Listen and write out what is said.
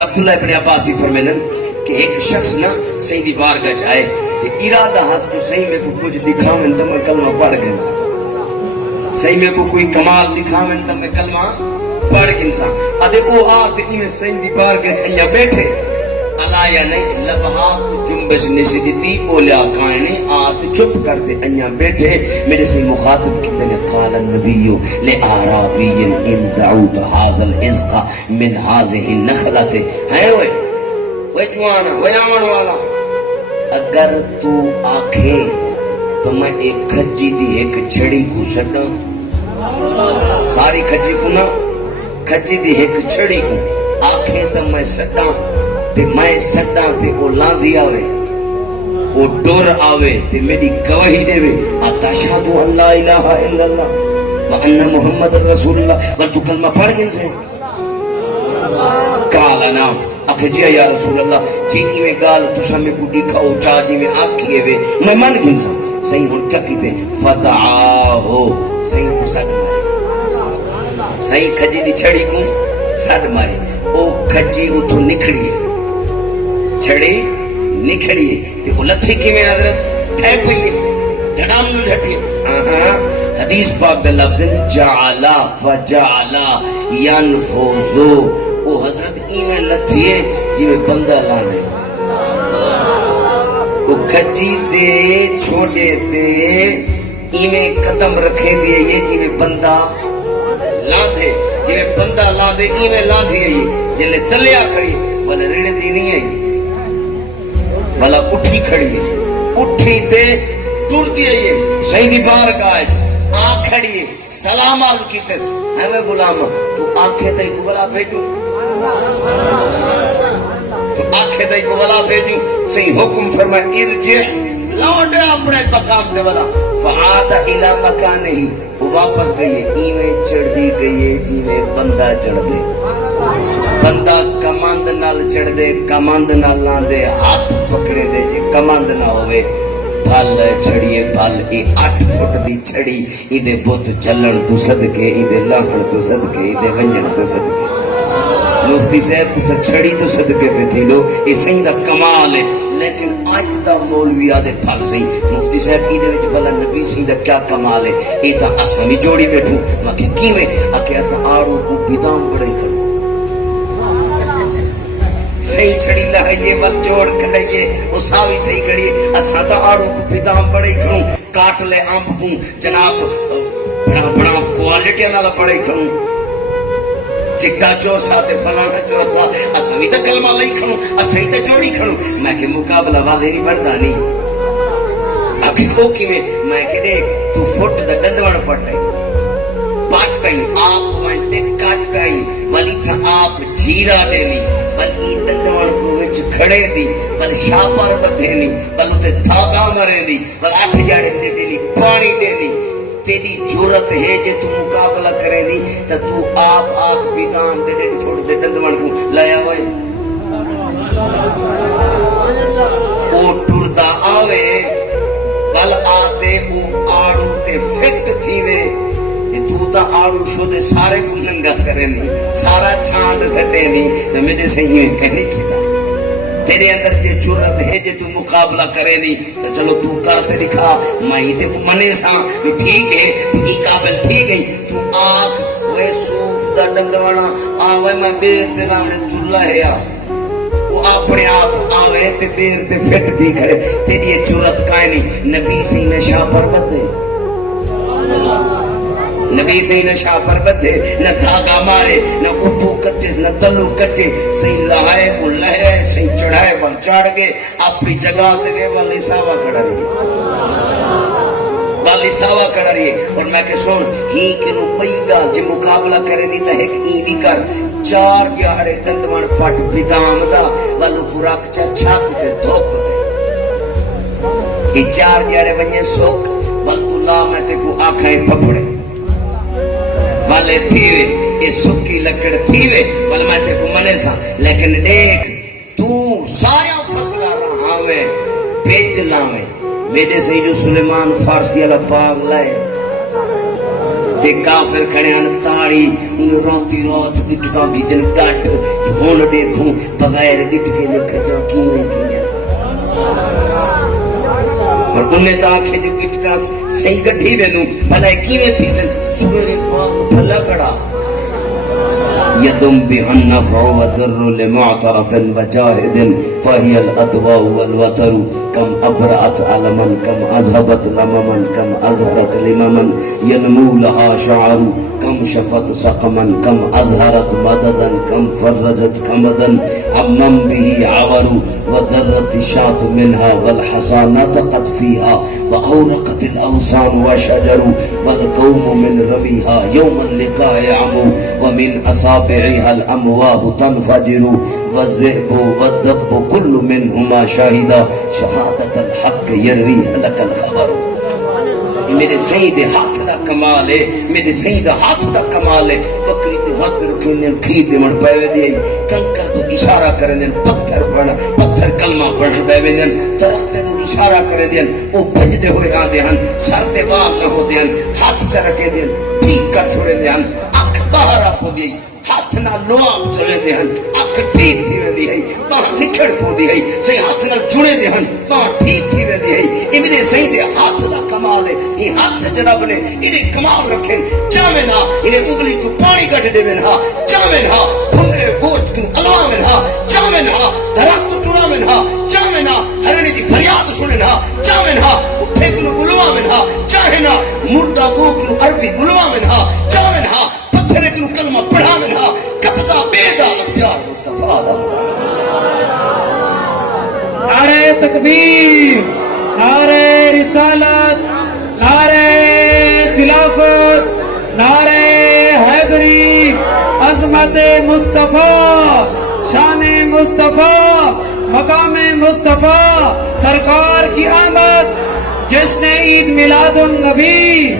عبداللہ ابن عباسی فرمیلن کہ ایک شخص نہ صحیح دی بارگاہ جائے کہ ارادہ ہس تو صحیح میں کو کچھ دکھاویں تو میں کلمہ پڑھ گنسا، صحیح میں کو کوئی کمال دکھاویں تو میں کلمہ پڑھ گنسا. ادھے او آت ہی میں صحیح دی بارگاہ جائے بیٹھے اللہ یا نہیں لبہات جنبش نشی دیتی اولیا کائنے آت چپ کرتے انیا بیٹھے میرے سے مخاطب کی تنے قال النبیو لے آرابین ان دعوت حاضل ازقا من حاضہ نخلت ہے وہ جوانا وہ آمان والا اگر تو آکھے تو میں ایک کھجی دی ایک چھڑی کو سڑا ساری کھجی کو نا کھجی دی ایک چھڑی کو آکھے تو میں سڑا تے میں سٹا تے او لاندھی آوے او ڈور آوے تے میری گواہی دے وے اتشہدو ان لا الہ الا اللہ وان محمد رسول اللہ بل تو کلمہ پڑھ گن سے کالا نام اکھے جی یا رسول اللہ جی میں گال تسا میں کو دکھاؤ چاجی میں آکھیے وے میں من گن سا صحیح ہن کیا کیتے فتعاہو صحیح کو سٹ مارے صحیح کھجی دی چھڑی کو سٹ مارے او کھجی اتھو نکھڑیے چھڑی نکھڑیے تے وہ لتھی کی میں حضرت پھے پئیے دھڑام نو ڈھٹیے حدیث پاک دے لفظ جعلا فجعلا ینفوزو وہ حضرت ایمیں لتھیے جی میں بندہ لانے وہ کھجی دے چھوڑے دے ایمیں قدم رکھے دیئے یہ جی میں بندہ لاندھے جی میں بندہ لاندھے ایمیں لاندھے یہ جلے تلیا کھڑی بلے ریڑے دی نہیں ہے والا اٹھی کھڑی ہے اٹھی تے ٹور دیا یہ صحیح دی بار کاج آنکھ کھڑی ہے سلام آگ کیتے ہے میں غلام تو آنکھیں تے کو بلا بھیجوں تو آنکھیں تے کو بلا بھیجوں صحیح حکم فرمائے ارجع لوٹے اپنے مقام تے بلا فعاد الى مکان ہی وہ واپس گئی ہے ایویں چڑھ دی گئی ہے جی میں بندہ چڑھ دے بندہ کماند نال چڑھ دے کماند نال لاندے ہاتھ پکڑے دے جے کماند نہ ہوئے پھل چھڑیے پھل ای 8 فٹ دی چھڑی ای دے بت چلن تو صدقے ای دے لاہن تو صدقے ای دے ونجن تو صدقے مفتی صاحب تو چھڑی تو صدقے پہ تھی لو ای صحیح دا کمال ہے لیکن آج دا مولوی آدھے پھل صحیح مفتی صاحب ای دے وچ بلا نبی صحیح دا کیا کمال ہے ای تا اسا بھی جوڑی بیٹھوں میں کہ کیویں آکے اسا آڑوں کو بدام بڑے کھڑو صحیح چھڑی لائیے ول جوڑ کھڑیے اساوی تھی کھڑیے اسا تا آڑوں کو بدام بڑے کھڑوں کاٹ لے آمب کو جناب بڑا بڑا کوالٹی نال بڑے کھڑوں چکا چوسا تے فلانا چوسا اسا بھی تا کلمہ لئی کھڑوں اسا ہی تا جوڑی کھڑوں میں کہ مقابلہ والے نہیں بڑھدا نہیں آخر کو کی میں کہ دیکھ تو فٹ دا ڈندوان پٹائی پٹائی آپ وانتے کٹائی ولی تھا آپ جھیرا لے لی بلی ڈندوان کو وچ کھڑے دی بل شاپر بدھے نی بل اسے دھاگا مرے دی بل 8 جاڑے دے دی پانی دے دی تیری جورت ہے جے تو مقابلہ کرے دی تا تو آپ آنکھ بیدان دے دے فٹ دے ڈندوان کو لایا ہوئے او ٹردا آوے بل آتے او آڑو تے فٹ تھی وے تو تا آڑو شو دے سارے کو ننگا کرے نہیں سارا چھانڈ سٹے نہیں تو میرے سے ہی میں کہنے کی تھا تیرے اندر جے جرت ہے جے تو مقابلہ کرے نہیں تو چلو تو کرتے دکھا میں ہی تے کو منے سا تو ٹھیک ہے تو ہی قابل تھی گئی تو آنکھ وہ صوف دا ڈنگوانا آوے میں بیر تیرا میں دلہ ہے وہ اپنے آپ آوے تے بیر تے فٹ تھی کھڑے تیری جرت کائے نہیں نبی سے نشا پر بدے نبی سے نشا پر بدھے نہ دھاگا مارے نہ اٹھو کٹے نہ تلو کٹے صحیح لہائے وہ لہے صحیح چڑھائے بل چڑھ گئے اپنی جگہ دے گئے والی ساوا کھڑا رہی والی ساوا کھڑا رہی اور میں کہ سن ہی کنو پیگا جی مقابلہ کرے دی تا ایک ای بھی کر 4 گیارے دندوان پٹ بدام دا والو پوراک چا چھاک دے دھوپ دے یہ 4 گیارے بنیے سوک والتو لا میں تے کو آنکھیں پپڑے والے تھیوے یہ سکی لکڑ تھیوے بل میں تے کو منے سا لیکن دیکھ تو سارا فصلہ رہاوے بیچ لاوے میرے سے جو سلیمان فارسی الفاظ لائے تے کافر کھڑے ہیں تاڑی انہیں روتی روت گٹکاں کی دن گٹ ہون دیکھوں بغیر گٹ کے لکھ جو کیویں کیا اور انہیں تا آنکھیں جو گٹکاں صحیح گٹھی وینوں بھلا کیویں تھی سن سویرے پاک بھلا کڑا يدم بها النفع والضر لمعترف وجاهد فهي الأدواء والوتر كم أبرأت علما كم أذهبت لمما كم أزهرت لمما ينمو لها شعر كم شفت سقما كم أظهرت مددا كم فرجت كمدا عمن به عور ودرت الشاة منها والحصى نطقت فيها وأورقت الأوسام وشجر والقوم من ربيها يوم اللقاء يعمو ومن أصابعها الأمواه تنفجر والذئب والدب كل منهما شاهدا شهادة الحق يرويها لك الخبر میرے سید ہاتھ دا کمال ہے میرے سید ہاتھ دا کمال ہے بکری تو ہاتھ رکھیں دیں کھید من پہوے دیں کنکر تو اشارہ کریں دیں پتھر پڑھنا پتھر کلمہ پڑھنا پہوے دیں درخت تو اشارہ کریں دیں وہ بھجدے ہوئے ہاں دیں سر دے بال نہ ہو دیں ہاتھ چرکے دیں ٹھیک کر چھوڑے دیں اکھ باہر آپ ہو دیں ہاتھ نہ لواب چلے دیں اکھ ٹھیک تھی وے دی ہے باہر نکھڑ پو دی ہے سی ہاتھ نہ جڑے دیں باہر ٹھیک تھی وے دی ہے یہ میرے سید ہاتھ دا کمال ہے یہ ہاتھ جناب نے انہیں کمال رکھیں چاہمیں نہ انہیں انگلی کو پانی گھٹ دے میں نہ چاہمیں نہ بھنگے گوشت کو علوہ میں نہ چاہمیں نہ درخت چڑا میں نہ چاہمیں نہ ہرنی دی فریاد سنے نہ چاہمیں نہ اٹھے کو بلوا میں نہ چاہے نہ مردہ گو کو عربی بلوا میں نہ چاہمیں نہ پتھرے کو کلمہ پڑھا میں نہ قبضہ بیدہ اختیار مصطفیٰ دا نعرہ تکبیر نعرہ رسالت نعرہ خلافت نعرہ حیدری عظمت مصطفیٰ شان مصطفیٰ مقام مصطفیٰ سرکار کی آمد جشن عید میلاد النبی